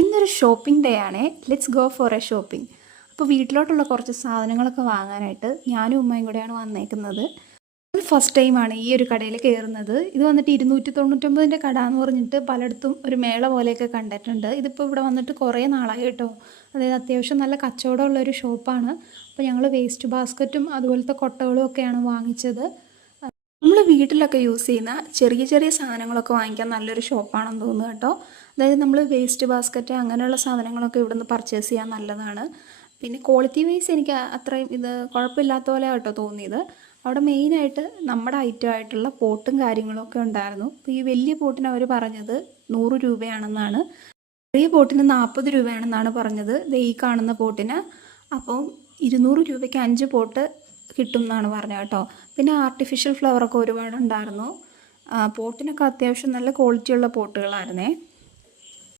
ഇന്നൊരു shopping day ആണേ. Let's go for A shopping. അപ്പോൾ വീട്ടിലോട്ടുള്ള കുറച്ച് സാധനങ്ങളൊക്കെ വാങ്ങാനായിട്ട് ഞാനും ഉമ്മയും കൂടെയാണ് വന്നേക്കുന്നത്. ഫസ്റ്റ് ടൈമാണ് ഈ ഒരു കടയിൽ കയറുന്നത്. ഇത് വന്നിട്ട് 299 കട എന്ന് പറഞ്ഞിട്ട് പലയിടത്തും ഒരു മേള പോലെയൊക്കെ കണ്ടിട്ടുണ്ട്. ഇതിപ്പോൾ ഇവിടെ വന്നിട്ട് കുറേ നാളായി കേട്ടോ. അതായത് അത്യാവശ്യം നല്ല കച്ചവടമുള്ളൊരു ഷോപ്പാണ്. അപ്പോൾ ഞങ്ങൾ വേസ്റ്റ് ബാസ്ക്കറ്റും അതുപോലത്തെ കൊട്ടകളും ഒക്കെയാണ് വാങ്ങിച്ചത്. നമ്മൾ വീട്ടിലൊക്കെ യൂസ് ചെയ്യുന്ന ചെറിയ ചെറിയ സാധനങ്ങളൊക്കെ വാങ്ങിക്കാൻ നല്ലൊരു ഷോപ്പാണെന്ന് തോന്നുന്നു കേട്ടോ. അതായത് നമ്മൾ വേസ്റ്റ് ബാസ്ക്കറ്റ് അങ്ങനെയുള്ള സാധനങ്ങളൊക്കെ ഇവിടുന്ന് പർച്ചേസ് ചെയ്യാൻ നല്ലതാണ്. പിന്നെ ക്വാളിറ്റി വൈസ് എനിക്ക് അത്രയും ഇത് കുഴപ്പമില്ലാത്ത പോലെ കേട്ടോ തോന്നിയത്. അവിടെ മെയിനായിട്ട് നമ്മുടെ ഐറ്റം ആയിട്ടുള്ള പോട്ടും കാര്യങ്ങളൊക്കെ ഉണ്ടായിരുന്നു. അപ്പോൾ ഈ വലിയ പോട്ടിന് അവർ പറഞ്ഞത് 100 രൂപയാണെന്നാണ്, ചെറിയ പോട്ടിന് 40 രൂപയാണെന്നാണ് പറഞ്ഞത്. ഈ കാണുന്ന പോട്ടിന് അപ്പോൾ 200 രൂപയ്ക്ക് 5 പോട്ട് കിട്ടും എന്നാണ് പറഞ്ഞത് കേട്ടോ. പിന്നെ ആർട്ടിഫിഷ്യൽ ഫ്ലവറൊക്കെ ഒരുപാടുണ്ടായിരുന്നു. പോട്ടിനൊക്കെ അത്യാവശ്യം നല്ല ക്വാളിറ്റിയുള്ള പോട്ടുകളായിരുന്നേ.